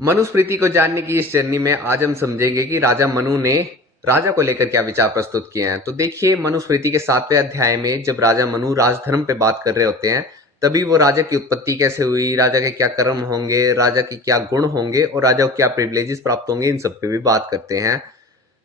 मनुस्मृति को जानने की इस जर्नी में आज हम समझेंगे कि राजा मनु ने राजा को लेकर क्या विचार प्रस्तुत किए हैं। तो देखिए, मनुस्मृति के 7वें अध्याय में जब राजा मनु राजधर्म पे बात कर रहे होते हैं, तभी वो राजा की उत्पत्ति कैसे हुई, राजा के क्या कर्म होंगे, राजा के क्या गुण होंगे और राजा को क्या प्रिविलेजेस प्राप्त होंगे, इन सब पे भी बात करते हैं।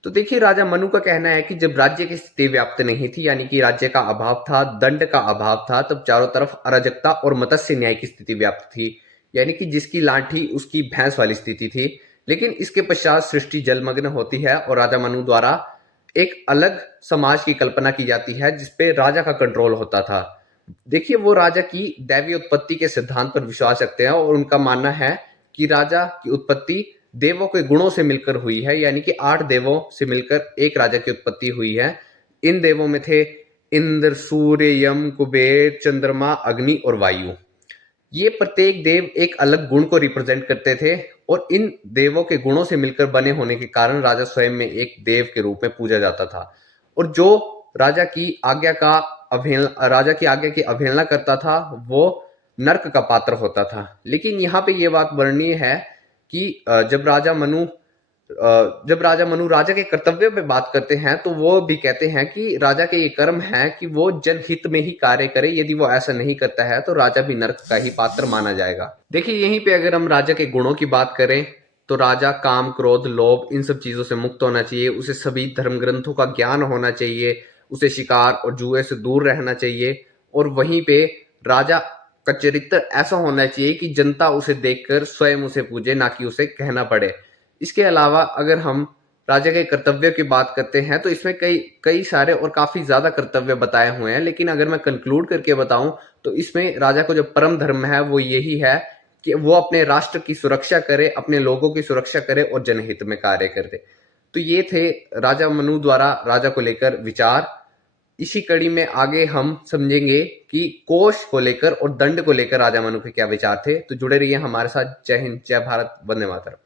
तो देखिए, राजा मनु का कहना है कि जब राज्य की स्थिति व्याप्त नहीं थी, यानी कि राज्य का अभाव था, दंड का अभाव था, तब चारों तरफ अराजकता और मत्स्य न्याय की स्थिति व्याप्त थी, यानी कि जिसकी लाठी उसकी भैंस वाली स्थिति थी। लेकिन इसके पश्चात सृष्टि जलमग्न होती है और राजा मनु द्वारा एक अलग समाज की कल्पना की जाती है जिसपे राजा का कंट्रोल होता था। देखिए, वो राजा की दैवीय उत्पत्ति के सिद्धांत पर विश्वास रखते हैं और उनका मानना है कि राजा की उत्पत्ति देवों के गुणों से मिलकर हुई है, यानी कि 8 देवों से मिलकर एक राजा की उत्पत्ति हुई है। इन देवों में थे इंद्र, सूर्य, यम, कुबेर, चंद्रमा, अग्नि और वायु। ये प्रत्येक देव एक अलग गुण को रिप्रेजेंट करते थे और इन देवों के गुणों से मिलकर बने होने के कारण राजा स्वयं में एक देव के रूप में पूजा जाता था। और जो राजा की आज्ञा की अवहेलना करता था, वो नर्क का पात्र होता था। लेकिन यहाँ पे ये बात वर्णनीय है कि जब राजा मनु राजा के कर्तव्य पे बात करते हैं, तो वो भी कहते हैं कि राजा के ये कर्म है कि वो जनहित में ही कार्य करे। यदि वो ऐसा नहीं करता है तो राजा भी नर्क का ही पात्र माना जाएगा। देखिए, यहीं पे अगर हम राजा के गुणों की बात करें तो राजा काम, क्रोध, लोभ, इन सब चीजों से मुक्त होना चाहिए। उसे सभी धर्म ग्रंथों का ज्ञान होना चाहिए। उसे शिकार और जुए से दूर रहना चाहिए। और वहीं पे राजा का चरित्र ऐसा होना चाहिए कि जनता उसे देखकर स्वयं उसे पूजे, ना कि उसे कहना पड़े। इसके अलावा अगर हम राजा के कर्तव्य की बात करते हैं तो इसमें कई कई सारे और काफी ज्यादा कर्तव्य बताए हुए हैं। लेकिन अगर मैं कंक्लूड करके बताऊं तो इसमें राजा को जो परम धर्म है वो यही है कि वो अपने राष्ट्र की सुरक्षा करे, अपने लोगों की सुरक्षा करे और जनहित में कार्य करे। तो ये थे राजा मनु द्वारा राजा को लेकर विचार। इसी कड़ी में आगे हम समझेंगे कि कोष को लेकर और दंड को लेकर राजा मनु के क्या विचार थे। तो जुड़े रहिए हमारे साथ। जय हिंद, जय भारत, वंदे मातरम।